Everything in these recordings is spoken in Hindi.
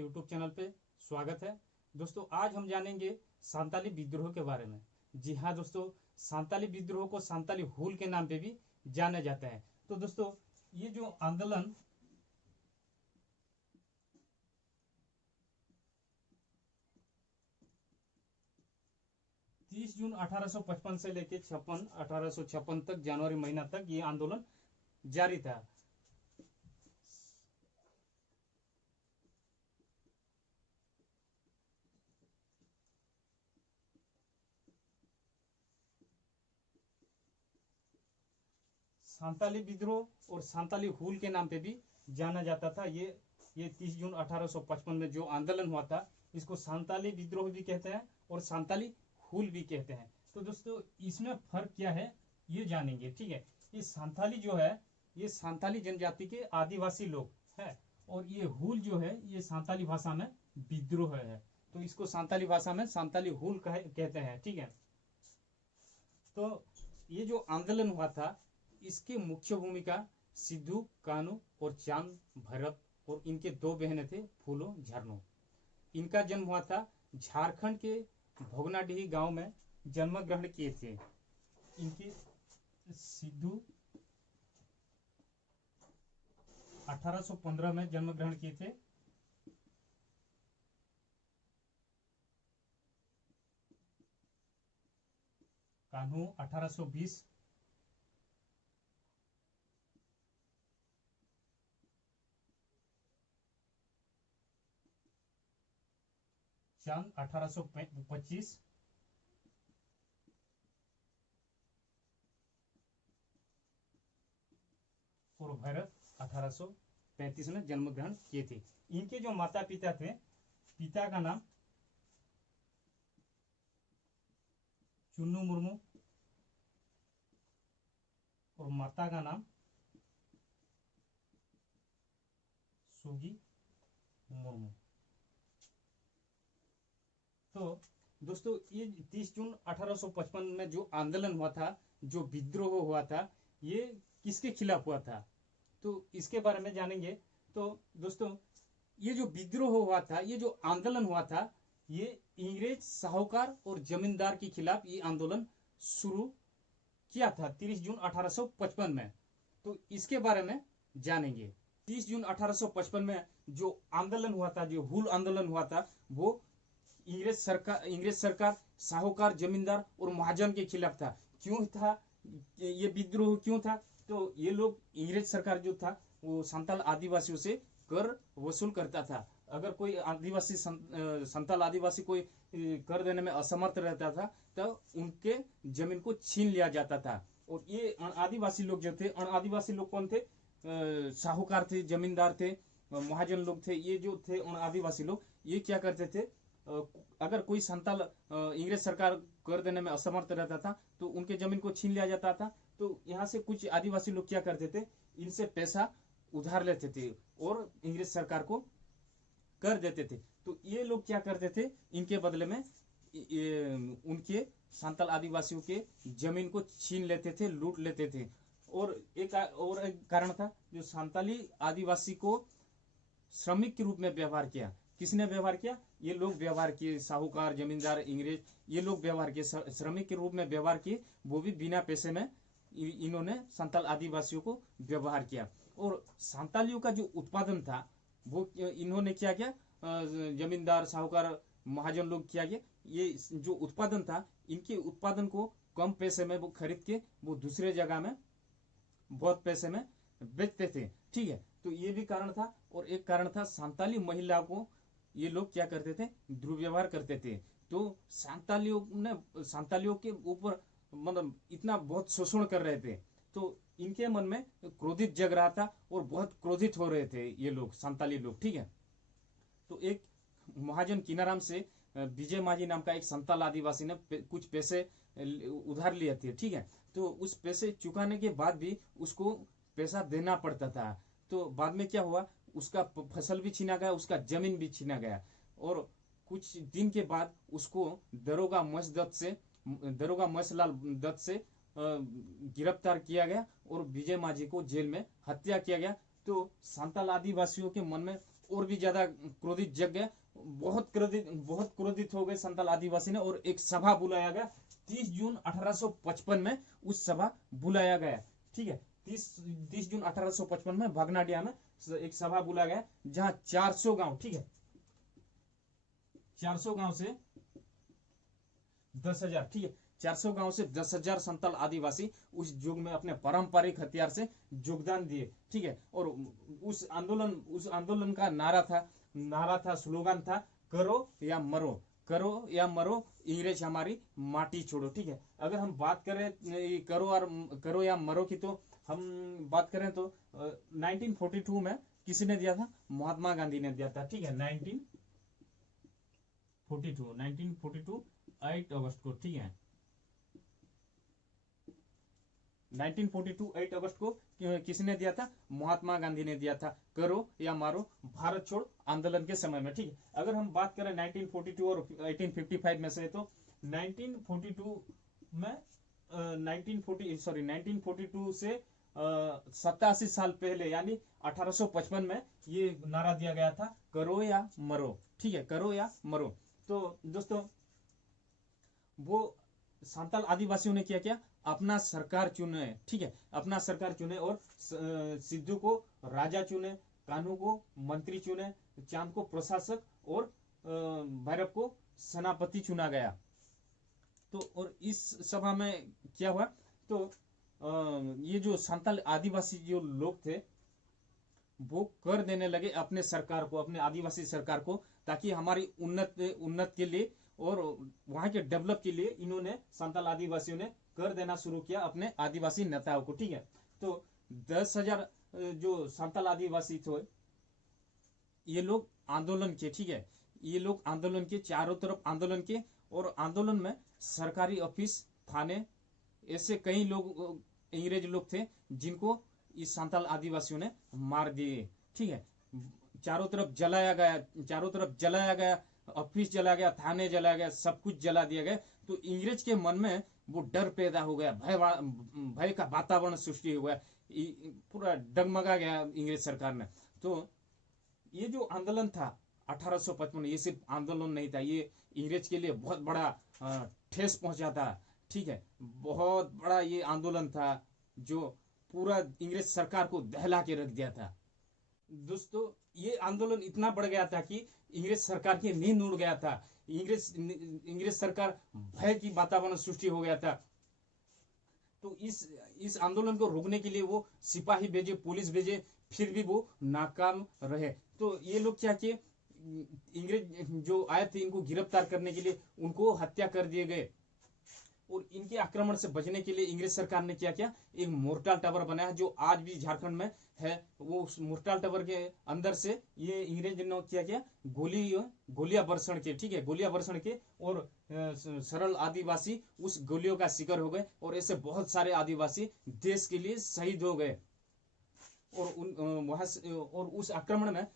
यूट्यूब चैनल पे स्वागत है। दोस्तों आज हम जानेंगे संताली विद्रोह के बारे में। जी हाँ दोस्तों, संताली विद्रोह को संताली हुल के नाम पे भी जाना जाता है। तो दोस्तों ये जो आंदोलन 30 जून 1855 से लेके 1856 तक जनवरी महीना तक ये आंदोलन जारी था। संताली विद्रोह और संताली हुल के नाम पे भी जाना जाता था। ये 30 जून 1855 में जो आंदोलन हुआ था इसको संताली विद्रोह भी कहते हैं और संताली हुल भी कहते हैं। तो दोस्तों इसमें फर्क क्या है ये जानेंगे, ठीक है। ये संताली जो है ये संताली जनजाति के आदिवासी लोग है और ये हुल जो है ये संताली भाषा में विद्रोह है। तो इसको संताली भाषा में संताली हुल कहते हैं, ठीक है। तो ये जो आंदोलन हुआ था इसकी मुख्य भूमिका सिद्धू, कानू और चांद भैरव और इनके दो बहनें थे फूलो, झरनो। इनका जन्म हुआ था झारखंड के भोगनाडीही गांव में जन्म ग्रहण किए थे। इनके सिद्धू 1815 में जन्म ग्रहण किए थे। कान्हू 1820, चांद 1825 और भैरव 1835 में जन्म ग्रहण किए थे। इनके जो माता पिता थे, पिता का नाम चुन्नू मुर्मू और माता का नाम सुगी मुर्मू। तो दोस्तों ये 30 जून 1855 में जो आंदोलन हुआ था, जो विद्रोह हुआ था, ये किसके खिलाफ हुआ था तो इसके बारे में जानेंगे। तो दोस्तों ये जो विद्रोह हुआ था, ये जो आंदोलन हुआ था, ये अंग्रेज साहूकार और जमींदार के खिलाफ ये आंदोलन शुरू किया था 30 जून 1855 में। तो इसके बारे में जानेंगे। 30 जून 1855 में जो आंदोलन हुआ था, जो हुल आंदोलन हुआ था, वो इंग्रेज सरकार साहूकार, जमींदार और महाजन के खिलाफ था। क्यों था ये विद्रोह, क्यों था? तो ये लोग, इंग्रेज सरकार जो था वो संताल आदिवासियों से कर वसूल करता था। अगर कोई आदिवासी संताल आदिवासी कोई कर देने में असमर्थ रहता था तो उनके जमीन को छीन लिया जाता था। और ये आदिवासी लोग जो थे, आदिवासी लोग कौन थे? साहूकार थे, जमींदार थे, महाजन लोग थे। ये जो थे आदिवासी लोग, ये क्या करते थे, अगर कोई संताल इंग्रेज सरकार कर देने में असमर्थ रहता था तो उनके जमीन को छीन लिया जाता था। तो यहाँ से कुछ आदिवासी लोग क्या करते थे, इनसे पैसा उधार लेते थे और इंग्रेज सरकार को कर देते थे। तो ये लोग क्या करते थे, इनके बदले में उनके संताल आदिवासियों के जमीन को छीन लेते थे, लूट लेते थे। और एक कारण था, जो संताली आदिवासी को श्रमिक के रूप में व्यवहार किया। किसने व्यवहार किया? ये लोग व्यवहार किए, साहूकार, जमींदार, इंग्रेज, ये लोग व्यवहार किए, श्रमिक के रूप में व्यवहार किए, वो भी बिना पैसे में इन्होंने संताल आदिवासियों को व्यवहार किया। और संतालियों का जो उत्पादन था वो इन्होंने क्या किया, जमींदार, साहूकार, महाजन लोग क्या किया, ये जो उत्पादन था, इनके उत्पादन को कम पैसे में वो खरीद के वो दूसरे जगह में बहुत पैसे में बेचते थे, ठीक है। तो ये भी कारण था। और एक कारण था, संताली महिला को ये लोग क्या करते थे, दुर्व्यवहार करते थे। तो संतालियों के ऊपर मतलब इतना बहुत शोषण कर रहे थे। तो इनके मन में क्रोधित जग रहा था और बहुत क्रोधित हो रहे थे ये लोग, संताली लोग, ठीक है। तो एक महाजन कीनाराम से विजय माझी नाम का एक संताल आदिवासी ने कुछ पैसे उधार लिए थे, ठीक है। तो उस पैसे चुकाने के बाद भी उसको पैसा देना पड़ता था। तो बाद में क्या हुआ, उसका फसल भी छीना गया, उसका जमीन भी छीना गया। और कुछ दिन के बाद उसको दरोगा महेशलाल दत्त से गिरफ्तार किया गया और विजय माझी को जेल में हत्या किया गया। तो संताल आदिवासियों के मन में और भी ज्यादा क्रोधित जग गए, बहुत क्रोधित हो गए संताल आदिवासी ने, और एक सभा बुलाया गया 30 जून 1855 में। उस सभा बुलाया गया, ठीक है, 30 जून 1855 में भागनाडिया में एक सभा बुलाया गया, जहां 400 गांव, ठीक है, 400 गांव से 10,000, ठीक है, 400 गांव से 10,000 संताल आदिवासी उस युग में अपने पारंपरिक हथियार से योगदान दिए, ठीक है। और उस आंदोलन का नारा था, स्लोगन था, करो या मरो, करो या मरो, इंग्रेज हमारी माटी छोड़ो, ठीक है। अगर हम बात करें करो या मरो की, तो हम बात करें तो 1942 में किसी ने दिया था? महात्मा गांधी ने दिया था, ठीक है, 1942 8 अगस्त को, ठीक है, 1942 8 अगस्त को किसने दिया था? महात्मा गांधी ने दिया था, करो या मारो, भारत छोड़ आंदोलन के समय में, ठीक है। अगर हम बात करें 1942 और 1855 में से, तो 1942 में 1942 से 87 साल पहले, यानी 1855 में ये नारा दिया गया था, करो या मरो, ठीक है, करो या मरो। तो दोस्तों, वो संताल आदिवासियों ने क्या किया? अपना सरकार चुने, ठीक है, अपना सरकार चुने, और सिद्धू को राजा चुने, कान्हू को मंत्री चुने, चांद को प्रशासक, और भैरव को सेनापति चुना गया। तो और इस सभा में क्या हुआ? तो ये जो संताल आदिवासी जो लोग थे, वो कर देने लगे अपने सरकार को, अपने आदिवासी सरकार को, ताकि हमारी उन्नत के लिए और वहां के डेवलप के लिए इन्होंने, संताल आदिवासियों ने कर देना शुरू किया अपने आदिवासी नेताओं को, ठीक है। तो 10,000 जो संताल आदिवासी थे, ये लोग आंदोलन के, ठीक है, ये लोग आंदोलन के, चारों तरफ आंदोलन के, और आंदोलन में सरकारी ऑफिस, थाने, ऐसे कई लोग, अंग्रेज लोग थे, जिनको इस संताल आदिवासियों ने मार दिए, ठीक है। चारों तरफ जलाया गया, ऑफिस जला गया, थाने जला गया, सब कुछ जला दिया गया। तो इंग्रेज के मन में वो डर पैदा हो गया, भय का वातावरण सृष्टि हो गया, पूरा डगमगा गया इंग्रेज सरकार में। तो ये जो आंदोलन था 1855, ये सिर्फ आंदोलन नहीं था, ये इंग्रेज के लिए बहुत बड़ा ठेस पहुंचा था, ठीक है, बहुत बड़ा ये आंदोलन था, जो पूरा इंग्रेज सरकार को दहला के रख दिया था। दोस्तों, ये आंदोलन इतना बढ़ गया था कि इंग्रेज सरकार की नींद उड़ गया था, इंग्रेज सरकार भय की वातावरण सृष्टि हो गया था। तो इस आंदोलन को रोकने के लिए वो सिपाही भेजे, पुलिस भेजे, फिर भी वो नाकाम रहे। तो ये लोग क्या किए? इंग्रेज जो आए थे, इनको गिरफ्तार करने के लिए उनको हत्या कर दिए गए। और इनके आक्रमण से बचने के लिए इंग्रेज सरकार ने क्या किया? एक मोर्टार टावर बनाया, जो आज भी झारखंड में है। वो मोर्टार टावर के अंदर से ये इंग्रेज ने क्या किया? गोलियां बरसण के, ठीक है, गोलियां बरसण के, और सरल आदिवासी उस गोलियों का शिकार हो गए, और ऐसे बहुत सारे आदिवासी देश के लिए शहीद हो गए। और और उस आक्रमण में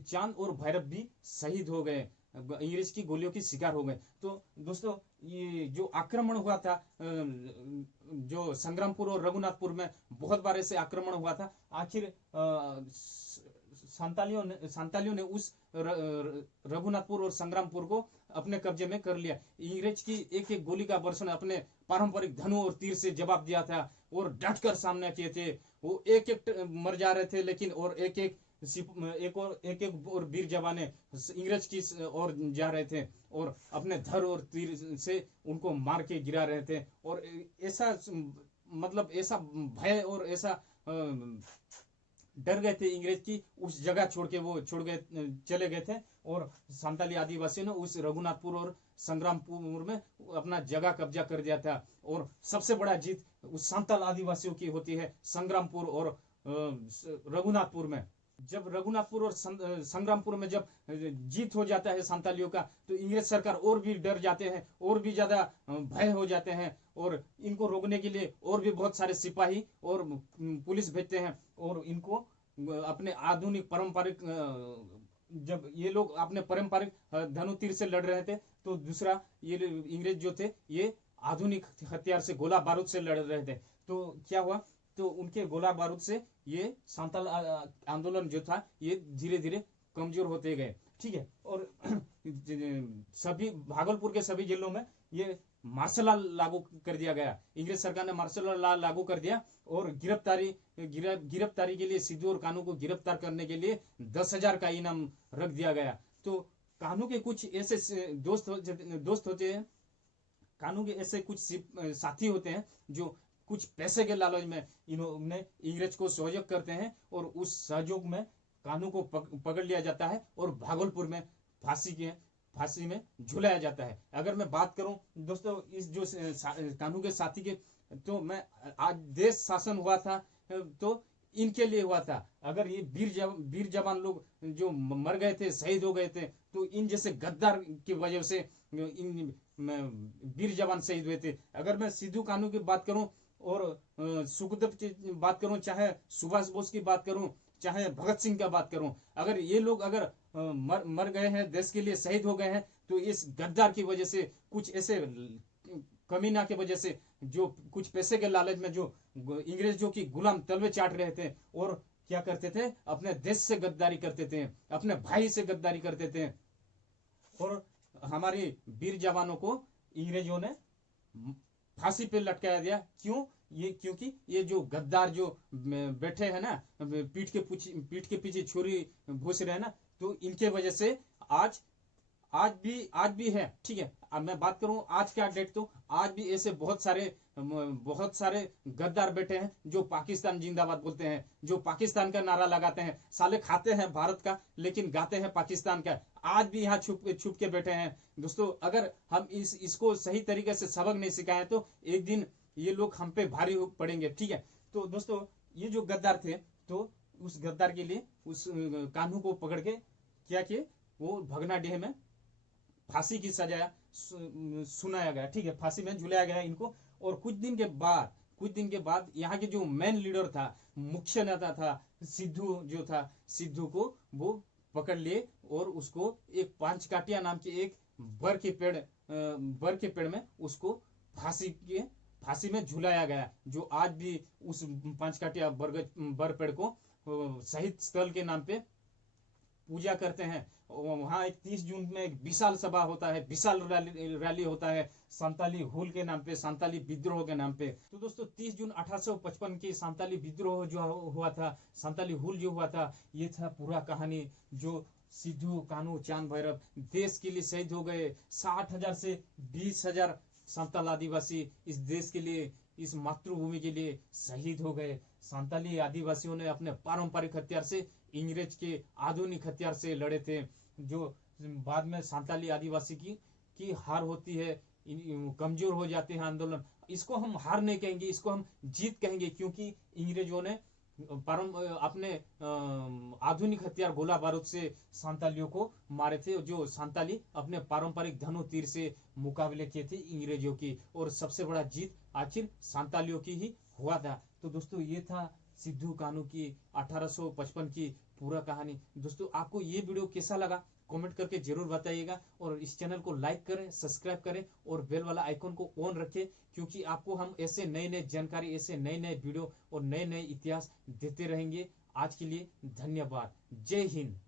चांद और भैरव भी शहीद हो गए, इंग्रेज की गोलियों की शिकार हो गए। तो दोस्तों, ये जो आक्रमण हुआ था, जो संग्रामपुर और रघुनाथपुर में बहुत बार ऐसे आक्रमण हुआ था, आखिर संतालियों ने उस रघुनाथपुर और संग्रामपुर को अपने कब्जे में कर लिया। इंग्रेज की एक एक गोली का वर्षण अपने पारंपरिक धनु और तीर से जवाब दिया था, और डटकर सामना किए थे। वो एक एक मर जा रहे थे, लेकिन और एक एक और वीर जवाने इंग्रेज की ओर जा रहे थे, और अपने धर और तीर से उनको मार के गिरा रहे थे। और ऐसा, मतलब ऐसा भय और ऐसा डर गए थे इंग्रेज की, उस जगह चले गए थे। और संताली आदिवासियों ने उस रघुनाथपुर और संग्रामपुर में अपना जगह कब्जा कर दिया था। और सबसे बड़ा जीत उस संताल आदिवासियों की होती है संग्रामपुर और रघुनाथपुर में। जब रघुनाथपुर और संग्रामपुर में जब जीत हो जाता है संतालियों का, तो इंग्रेज सरकार और भी डर जाते हैं, और भी ज्यादा भय हो जाते हैं, और इनको रोकने के लिए और भी बहुत सारे सिपाही और पुलिस भेजते हैं। और इनको अपने आधुनिक पारंपरिक, जब ये लोग अपने पारंपरिक धनु तीर से लड़ रहे थे, तो दूसरा ये इंग्रेज जो थे, ये आधुनिक हथियार से, गोला बारूद से लड़ रहे थे। तो क्या हुआ? तो उनके गोला बारूद से ये संताल आंदोलन जो था, ये धीरे धीरे कमजोर होते गए, ठीक है। और सभी भागलपुर के सभी जिलों में ये मार्शल लॉ लागू कर दिया गया, इंग्रेज सरकार ने मार्शल लॉ लागू कर दिया। और गिरफ्तारी के लिए सिद्धू और कानू को गिरफ्तार करने के लिए 10,000 का इनाम रख दिया गया। तो कानू के कुछ ऐसे दोस्त होते हैं, कानू के ऐसे कुछ साथी होते हैं जो कुछ पैसे के लालच में इन्होंने इंग्रेज को सहयोग करते हैं, और उस सहयोग में कानू को पकड़ लिया जाता है और भागलपुर में फांसी में झुलाया जाता है। अगर मैं बात करूं दोस्तों इस जो कानू के साथी के, तो मैं आज देश शासन हुआ था तो इनके लिए हुआ था। अगर ये वीर जवान लोग जो मर गए थे, शहीद हो गए थे, तो इन जैसे गद्दार की वजह से इन वीर जवान शहीद हुए थे। अगर मैं सिद्धू कानू की बात करूं और सुखदेव की बात करूं, चाहे सुभाष बोस की बात करूं, चाहे भगत सिंह की बात करूं, अगर ये लोग अगर मर गए हैं, देश के लिए शहीद हो गए हैं, तो इस गद्दार की वजह से, कुछ ऐसे कमीना की वजह से, जो कुछ पैसे के लालच में जो इंग्रेज जो की गुलाम तलवे चाट रहे थे और क्या करते थे, अपने देश से गद्दारी करते थे, अपने भाई से गद्दारी करते थे। और हमारे वीर जवानों को इंग्रेजों ने फांसी पे लटकाया दिया। क्यों? क्योंकि ये जो गद्दार जो बैठे हैं ना, पीठ के पीछे छुरी घुस रहे हैं ना, तो इनके वजह से आज भी है, ठीक है। अब मैं बात करूं आज क्या डेट, तो आज भी ऐसे बहुत सारे गद्दार बैठे हैं जो पाकिस्तान जिंदाबाद बोलते हैं, जो पाकिस्तान का नारा लगाते हैं। साले खाते हैं भारत का लेकिन गाते हैं पाकिस्तान का। आज भी यहाँ छुप के बैठे हैं दोस्तों। अगर हम इसको सही तरीके से सबक नहीं सिखाएं तो एक दिन ये लोग हम पे भारी पड़ेंगे, ठीक है। तो दोस्तों ये जो गद्दार थे, तो उस गद्दार के लिए उस कान्हू को पकड़ के क्या किए, वो भगनाडीह में फांसी की सजा सुनाया गया, ठीक है, फांसी में झुलाया गया इनको। और कुछ दिन के बाद यहाँ के जो मेन लीडर था, मुख्य नेता था, सिद्धू को वो पकड़ लिए और उसको एक पांचकाटिया नाम के एक बर के पेड़ में उसको फांसी में झुलाया गया, जो आज भी उस पांचकाटिया बर पेड़ को शहीद स्थल के नाम पे पूजा करते हैं। वहाँ 31 जून में एक विशाल सभा होता है, विशाल रैली होता है संताली हुल के नाम पे, संताली विद्रोह के नाम पे। तो दोस्तों 30 जून 1855 की संताली विद्रोह जो हुआ था, संताली हुल जो हुआ था, ये था पूरा कहानी। जो सिद्धू कानू चांद भैरव देश के लिए शहीद हो गए। 60,000 से 20,000 संताल आदिवासी इस देश के लिए, इस मातृभूमि के लिए शहीद हो गए। संताली आदिवासियों ने अपने पारंपरिक हथियार से इंग्रेज के आधुनिक हथियार से लड़े थे। जो बाद में संताली आदिवासी की हार होती है, कमजोर हो जाते हैं आंदोलन। इसको हम हार नहीं कहेंगे, इसको हम जीत कहेंगे, क्योंकि इंग्रेजों ने अपने आधुनिक हथियार गोला बारूद से संतालियों को मारे थे। जो संताली अपने पारंपरिक धनु तीर से मुकाबले किए थे इंग्रेजों की, और सबसे बड़ा जीत आखिर संतालियों की ही हुआ था। तो दोस्तों ये था सिद्धू कानू की 1855 की पूरा कहानी। दोस्तों आपको ये वीडियो कैसा लगा कमेंट करके जरूर बताइएगा, और इस चैनल को लाइक करें, सब्सक्राइब करें और बेल वाला आइकन को ऑन रखें, क्योंकि आपको हम ऐसे नए जानकारी, ऐसे नए वीडियो और नए इतिहास देते रहेंगे। आज के लिए धन्यवाद। जय हिंद।